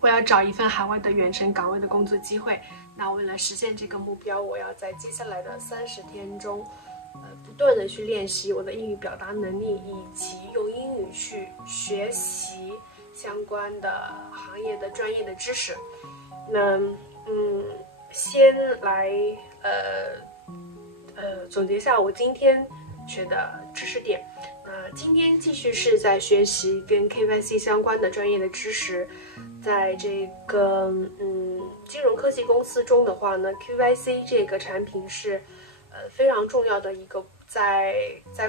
我要找一份海外的远程岗位的工作机会。那为了实现这个目标，我要在接下来的30天中，不断的去练习我的英语表达能力，以及用英语去学习相关的行业的专业的知识。那先来总结一下我今天学的知识点。今天继续是在学习跟 KYC 相关的专业的知识。在这个金融科技公司中的话呢 ，KYC 这个产品是非常重要的一个在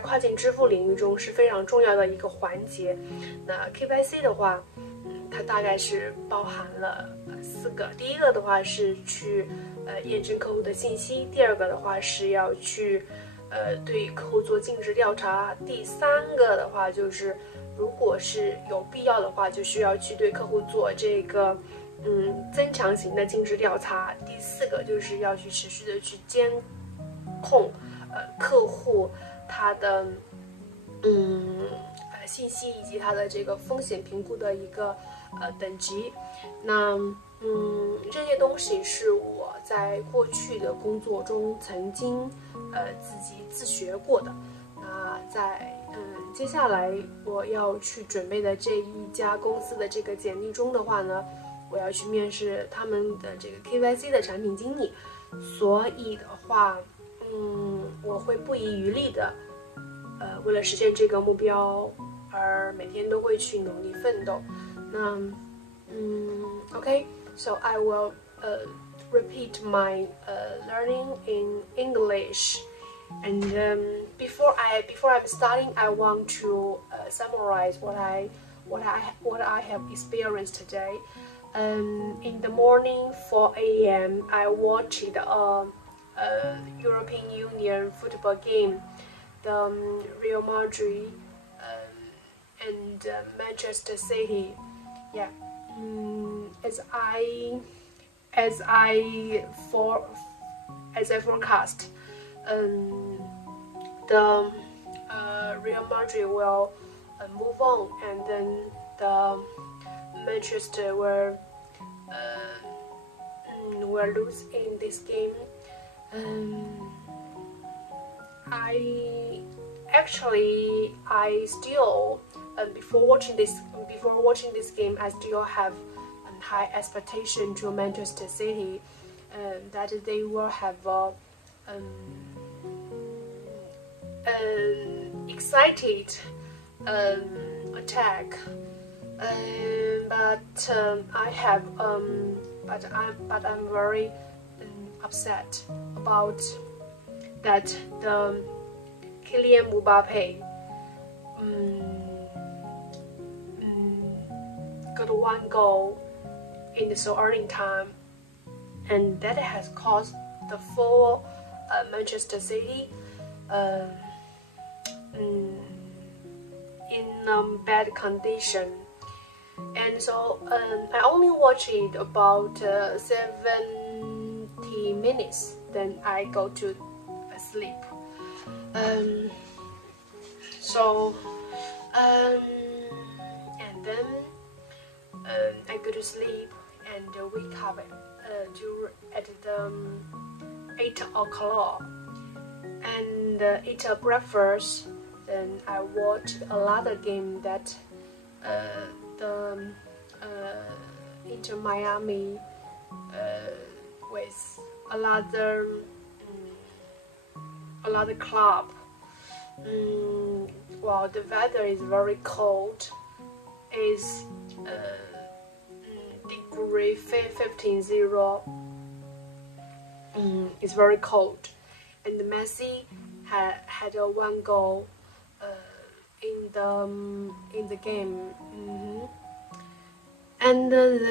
跨境支付领域中是非常重要的一个环节。那 KYC 的话，它大概是包含了4个。第一个的话是去验证客户的信息，第二个的话是要去对客户做尽职调查，第3个的话就是如果是有必要的话，就需要去对客户做这个增强型的尽职调查。第4个就是要去持续的去监控客户他的信息以及他的这个风险评估的一个等级。那这些东西是我在过去的工作中曾经自己自学过的。那在接下来我要去准备的这一家公司的这个简历中的话呢，我要去面试他们的这个 KYC 的产品经理，所以的话，我会不遗余力的，为了实现这个目标而每天都会去努力奋斗。那okay, so I will repeat my learning in English. And before I'm starting, I want to summarize what I have experienced today. In the morning, 4 a.m., I watched a European Union football game, the Real Madrid and Manchester City. Yeah, as I forecast. The Real Madrid will move on, and then the Manchester will lose in this game. I still before watching this game, I still have high expectation to Manchester City, that they will have excited attack, but I'm very upset about that the Kylian Mbappe got 1 goal in the so early time, and that has caused the full Manchester City in bad condition. And so I only watched it about 70 minutes, then I go to sleep. And then I go to sleep and wake up at the 8 o'clock and eat a breakfast. Then I watched another game that the Inter Miami with another club. Well, the weather is very cold. It's degree 15 0. It's very cold, and Messi had a 1 goal in the game. And then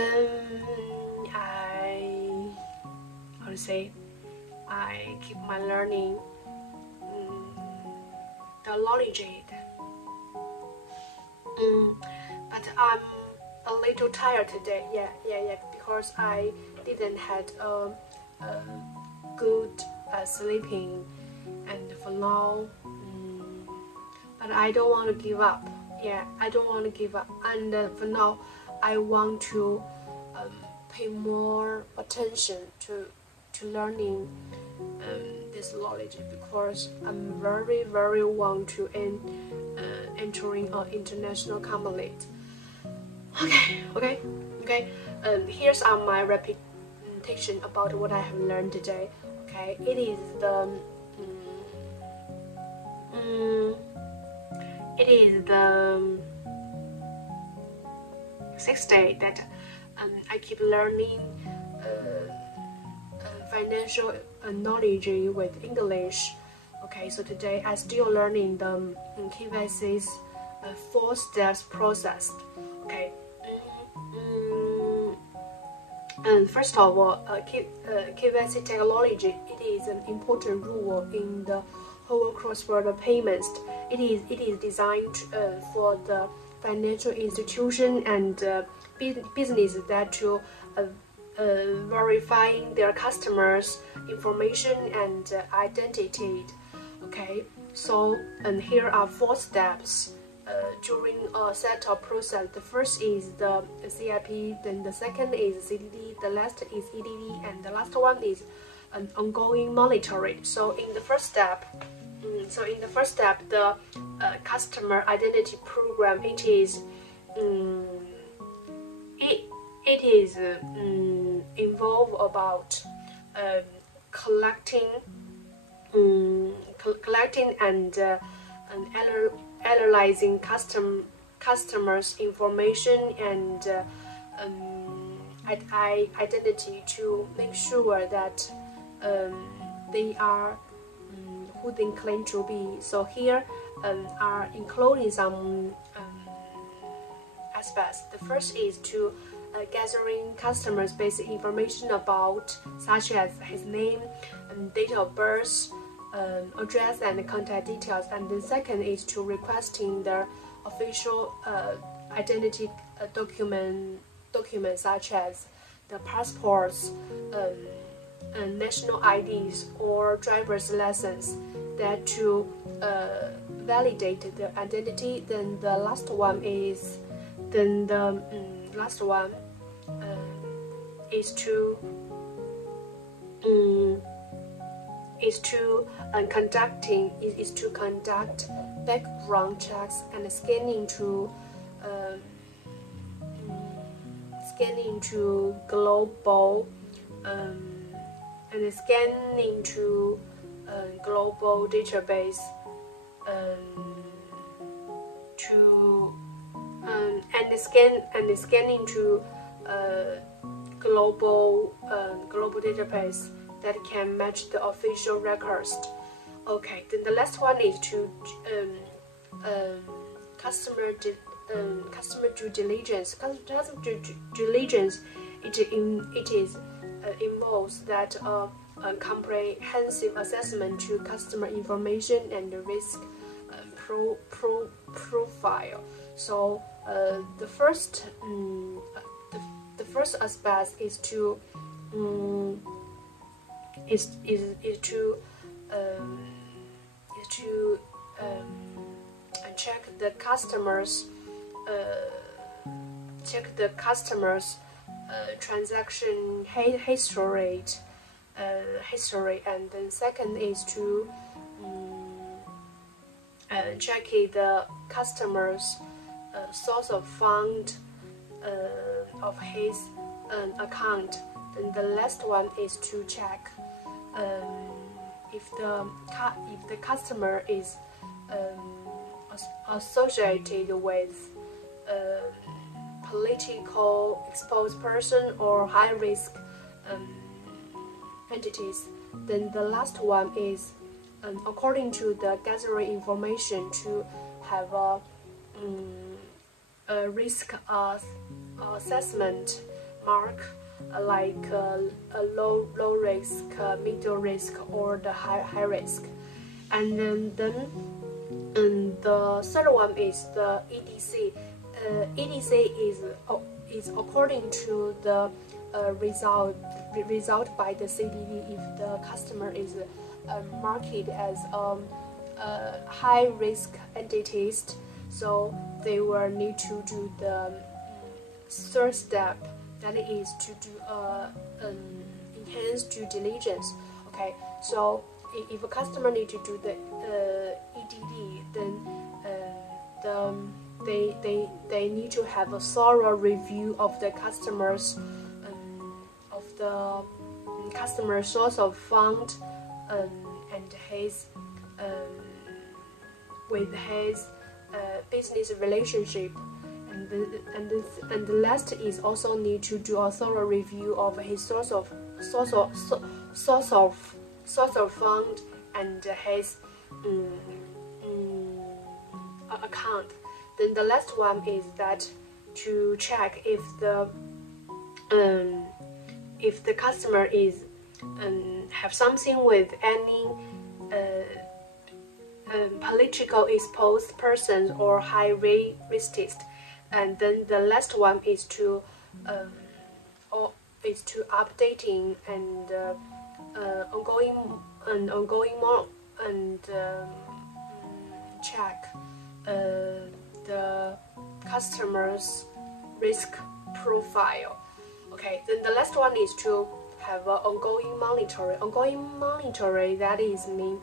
I keep my learning the knowledge. But I'm a little tired today. Yeah, because I didn't had a good sleeping, and for now, but I don't want to give up. Yeah, I don't want to give up, and for now, I want to pay more attention to learning this knowledge, because I'm very want to entering an international company. Okay. Here's my repetition about what I have learned today. Okay, it is the sixth day that I keep learning financial knowledge with English. Okay, so today I still learning the KYC's 4 steps process. Okay. And first of all, KYC technology, it is an important rule in the whole cross-border payments. It is designed for the financial institution and business that to verifying their customers' information and identity. Okay, so here are 4 steps during a setup process. The first is the CIP, then the second is CDD, the last is EDD, and the last one is an ongoing monitoring. So in the first step, the customer identity program, it is involve about collecting and analyzing customers' information and identity to make sure that they are who they claim to be. So here are including some aspects. The first is to gathering customers' basic information about, such as his name, date of birth, address and contact details. And the second is to requesting the official identity documents such as the passports, national IDs or driver's license, that to validate the identity. Then the last one is to conduct background checks and scanning to global global database scanning to global database that can match the official records. Okay, then the last one is to customer due diligence. Customer due diligence, it involves that a comprehensive assessment to customer information and risk profile. So the first aspect is to check the customers transaction history, and then second is to check the customer's source of fund of his account. Then the last one is to check if the customer is associated with political exposed person or high risk entities. Then the last one is according to the gathering information to have a risk assessment mark, like a low risk, middle risk, or the high risk. And then the third one is the EDC. EDC is according to the result by the CDD. If the customer is marked as high risk entities, so they will need to do the third step that is to do enhanced due diligence. Okay, so if a customer need to do the EDD, then they need to have a thorough review of the customer's customer source of fund and his with his business relationship, and the last is also need to do a thorough review of his source of fund and his account. Then the last one is that to check if the customer is have something with any political exposed persons or high riskist. And then the last one is to updating and check the customer's risk profile. Okay, then the last one is to have ongoing monitoring. Ongoing monitoring, that is mean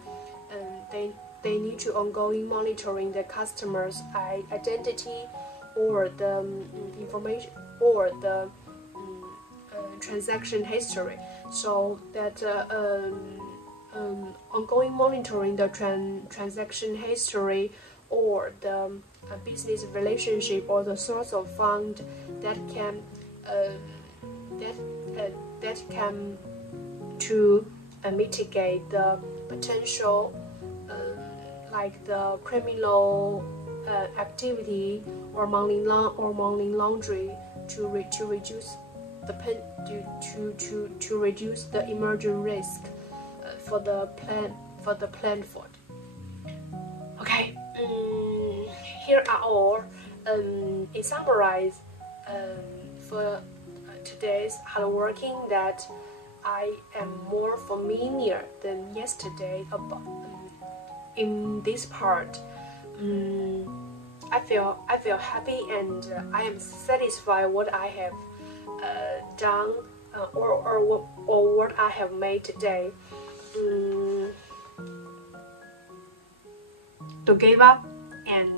they need to ongoing monitoring the customer's identity or the information or the transaction history, so that ongoing monitoring the transaction history or the business relationship or the source of fund that can to mitigate the potential like the criminal activity or money laundry to reduce the emerging risk for the plan for. Okay, here are all in summarize for today's hard working that I am more familiar than yesterday about in this part. I feel happy and I am satisfied what I have done or what I have made today. To give up and